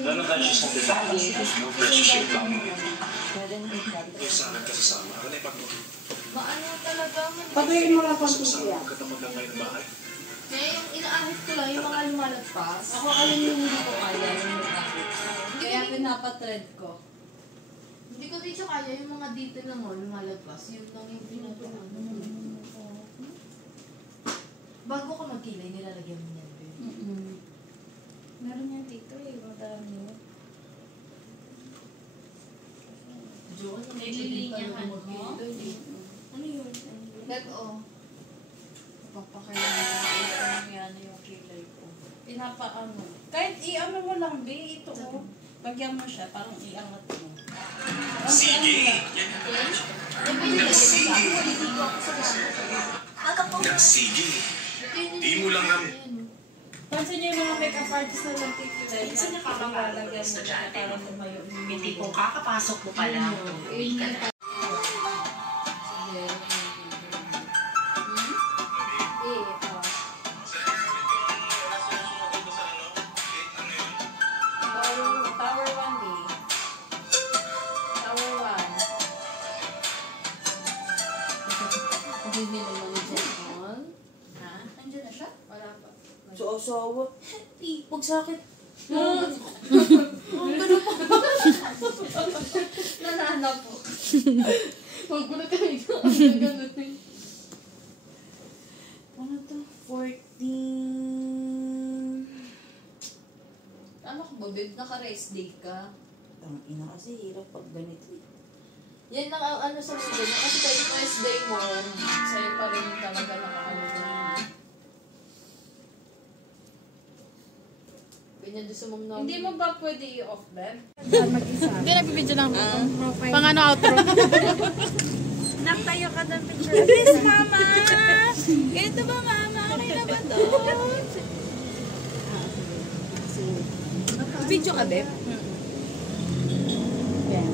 Lalo tayo siya sa detalye, no pressure lang. Yung sana kasasama, ano yung pag-mo? Maano talaga? Patayin mo lang pang Kasama, magkatamad lang kayo ng bahay. Kaya yung inaahit ko lang, yung mga lumalagpas. Ako alam yung hindi ko kaya yung nag-ahit. Kaya pinapatread ko. Hindi ko din siya kaya yung mga dito lang o lumalagpas. Yun lang yung pinapanood. Bago ka magkilay, nilalagyan mo yan. Meron yan dito eh, madami. Diyon, Nililinyahan mo? Ano yun? Let-o. Papakailangan yan yung kilay ko. Pinapaano. Kahit i-ano mo lang, be, ito ko. Bagyan mo siya, parang iangat mo. Sige! Nagsige! Nagsige! Di mo lang naman. Pansin niyo yung mga make-up artist na nagkikilay. Minsan nakakapagod ng estudyante mo. Hindi kung kakapasok mo pa lang, uwi ka na. Tower 1 eh. Tower 1. Hindi nila naman dyan. Ha? Nandiyan na siya? Wala pa. So, asawa. Huwag sakit. Nanana po. Huwag mo na kami ganun. Ano to? 14. Ano ka ba, babe? Naka-rest day ka. Ang ina kasi hirap pag ganito eh. Yan lang ang ano sa mga ganyan. Kasi kahit rest day mo, sa'yo pa rin talaga nakakano na. Ganyan doon sa mga namin. Hindi mo ba pwede i-off, Ben? Hindi, nagbibidyo lang. Pang ano, outro. Naktayo ka ng picture. Please, mama! Ganito ba, mama? Okay na ba to? Video ka, Beb? Yan.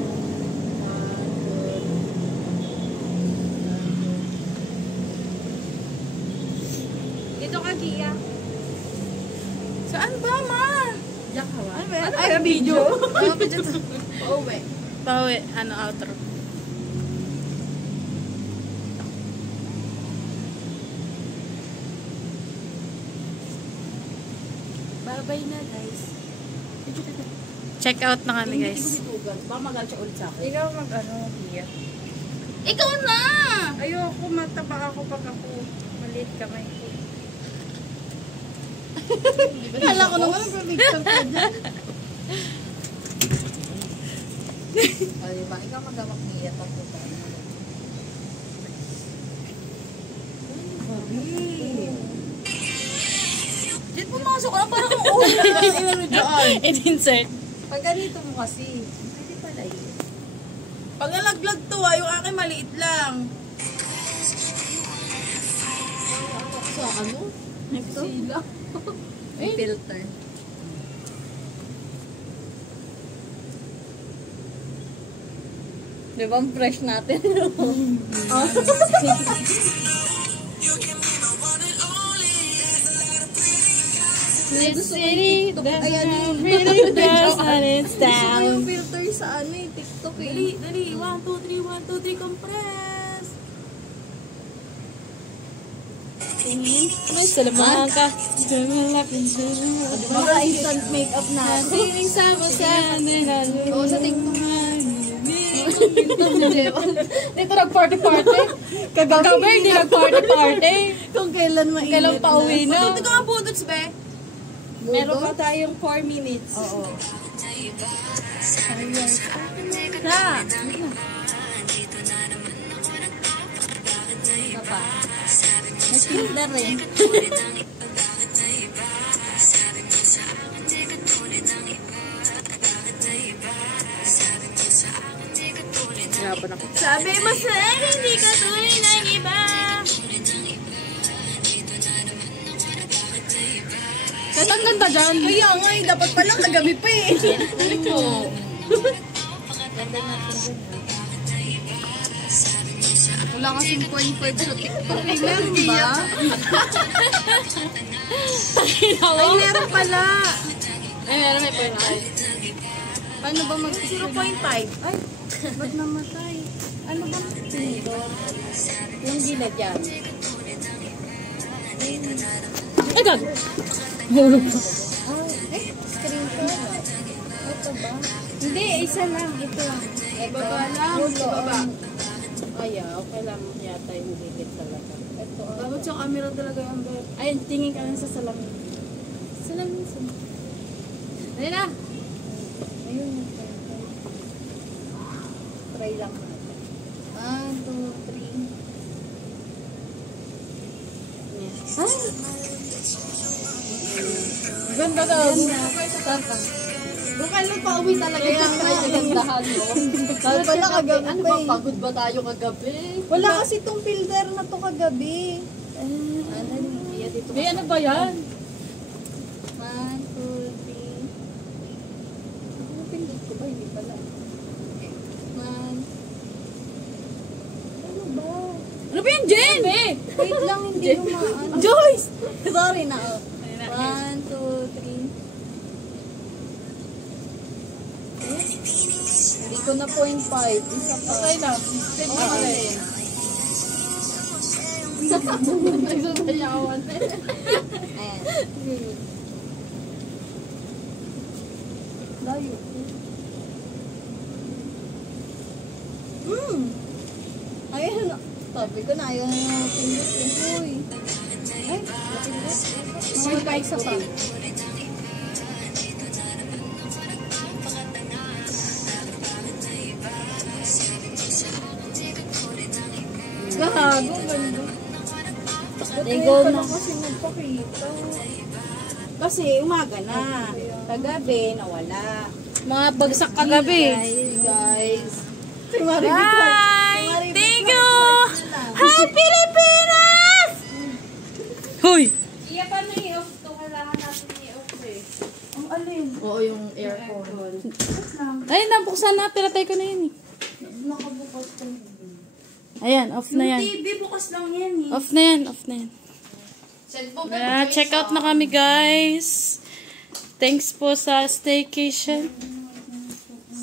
Saan ba, ma? Diyak ka ba? Ano ba? Ay, video. Ano video to? Pauwi. Pauwi. Ano, outro. Bye-bye na, guys. Check out na kami, guys. Baka magalit siya ulit sa akin. Ikaw mag-ano, Pia. Ikaw na! Ayoko, mataba ako pag ako. Maliit kamay ko. Kala ko naman picture ka dyan. O, diba? Ikaw magamak niya ako ba? Diyan pumasok ka, parang kang ulo. Inano dyan. I-insert. Pag ganito mo kasi, pwede pala yun. Pag nalaglag to, yung akin maliit lang. So, ano? Ito? Sila. May filter. Di ba ang fresh natin? This city doesn't Ayan, have really does and it's down. Yung filter sa ano eh, TikTok eh. Dali, dali. 1, 2, 3, 1, 2, 3, compress. Tingin. May salamat ka. Mga instant makeup na. Tingin sa masan. Oo, sa TikTok. Dito nag-party-party. Kagabi, hindi nag-party-party. Kung kailan mainit Kailan pa uwi na. Dito ka ang budots, be. Meron pa tayong 4 minutes. Oo. Na. Pa. May filter eh. Sabi mo sa akin, hindi ka tunay ng iba. Kahit ang ganda dyan. Kaya nga eh, dapat pala kagabi pa eh. Wala kasing point sa TikTok. Ay, meron ba? Ay, meron pala. Ay, meron may point. Paano ba mag 0.5? Ay, ba't namatay? Ano ba dito? Yung ginagyan. Ay, gag! Hulog pa. Screenshot. Ito ba? Hindi, isa lang. Ito lang. Baba lang. Baba. Ay, okay lang yata yung gigit talaga. Ito. Dapat sa camera talaga yung ber. Ayun, tingin ka lang sa salamin. Salamin. Ayun na. Ayun. Try lang natin. 1, 2, 3. Ay! Ganda daw. Doon ka lang pauwi talaga yung kagandahan mo. Dahil pala kagabi ano ba, pagod ba tayo kagabi? Wala kasi itong filter na to kagabi. Ano niya dito? May ano ba yan? 1, 2, 3. Ano pindot ko ba? Hindi pala. 1. Ano ba? Ano ba yan, Jen? Wait lang, hindi lumaan. Joyce! Sorry na. 1, 2, 3. Hindi ko na 0.5. Isa pa. Okay lang. Okay. Nagsasayawan. Ayan. Layo. Ayan. Sabi ko na ayaw na pindot. Uy. Ay, napindot. May pa isa pa. Gago, ganda. Ligo na. Kasi magpakita. Kasi umaga na. Kagabi, nawala. Mga bagsak kagabi. Guys. Bye! Thank you! Hi, Pilipinas! Hoy! Iya, paano i-off to? Kailangan natin i-off eh. Ang alin? Oo, yung aircon. Ayun, nabuksan na. Pilatay ko na yun eh. Nakabukas ko. Ayan, off na yan. TV, bukas lang yan eh. Off na yan, off na yan. Cellphone Check out na kami, guys. Thanks po sa staycation.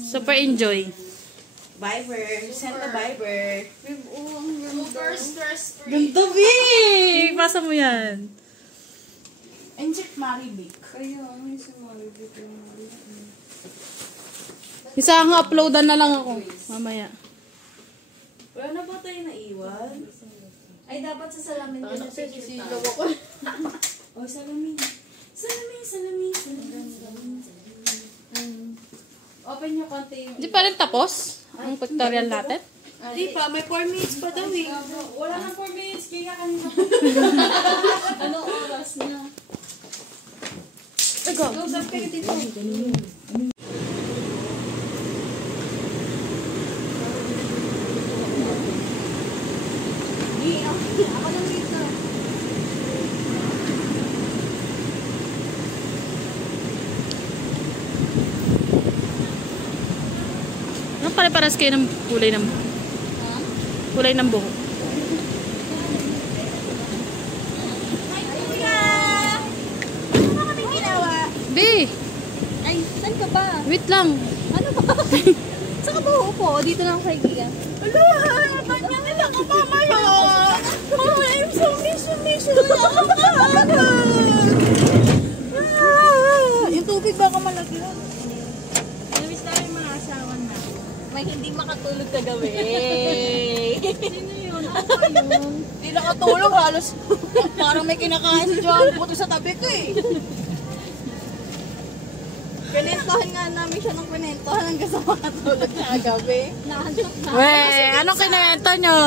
Super enjoy. Viber. Send the Viber. Super stress-free. Ganda, Vic! Pasa mo yan. Enject Maribik. Isa nga uploadan na lang ako. Mamaya. Wala na ba tayo naiwan? Ay, dapat sa salamin ko na Sisilaw ako. Oh, salamin. Salamin. Open nyo konti yung... Hindi pa rin tapos ang pictorial natin. Di pa, may 4 minutes pa daw eh. Wala na 4 minutes. Kaya kanina. Ano oras na? Go, saan kayo dito? Ako lang dito. Anong pare-paras kayo ng kulay ng buhok? Be! Ay, saan ka ba? Wait lang. Ano ba? Saan ka ba uupo? Dito lang ako kaibigan. Ala, tanya nila ka mamaya. I'm so miss you. Yung tubig baka malagyan. Namiss namin mga asawa na. May hindi makatulog kagabi. Sino yun? Ako ba yun? Hindi nakatulog halos. Parang may kinakain si John. Buto sa tabi ko eh. Pinentahan nga namin siya ng pinentahan hanggang sa makatulog na kagabi. Wey, anong kinayento nyo?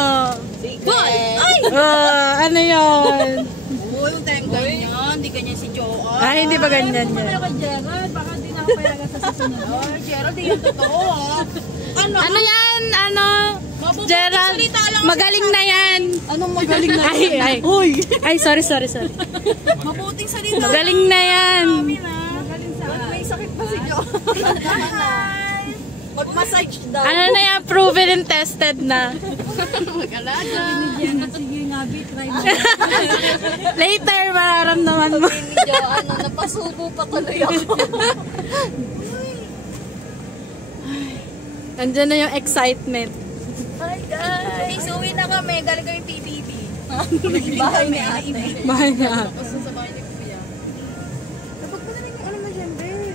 Ay! Ano yun? Uy, yung tayong ganyan. Hindi ganyan si Joa. Ay, hindi ba ganyan yan? Kay Gerald, baka di na ako payagan sa susunod. Ay, Gerald, di yan totoo ah. Ano yan? Ano? Gerald, magaling na yan. Anong magaling na? Ay. Uy! Ay, sorry. Mabuting salita. Magaling na yan. Magaling sa may sakit pa si Joa. Mag-massage daw. Ano na yan? Proven and tested na. Mag-alaga. Sige nga, try mo. Later, mararamdaman mo. Medyo napasubo pa tuloy ako. Andiyan na yung excitement. Hi guys! Uwi na kami. Galing kami PBB. Bahay ni ate. Bahay na. Basta sa bahay ni Kuya. Kapag ba na rin yung ano mo dyan, babe?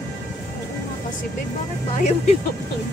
Oo nga kasi, babe, bakit ba ayaw nilapag?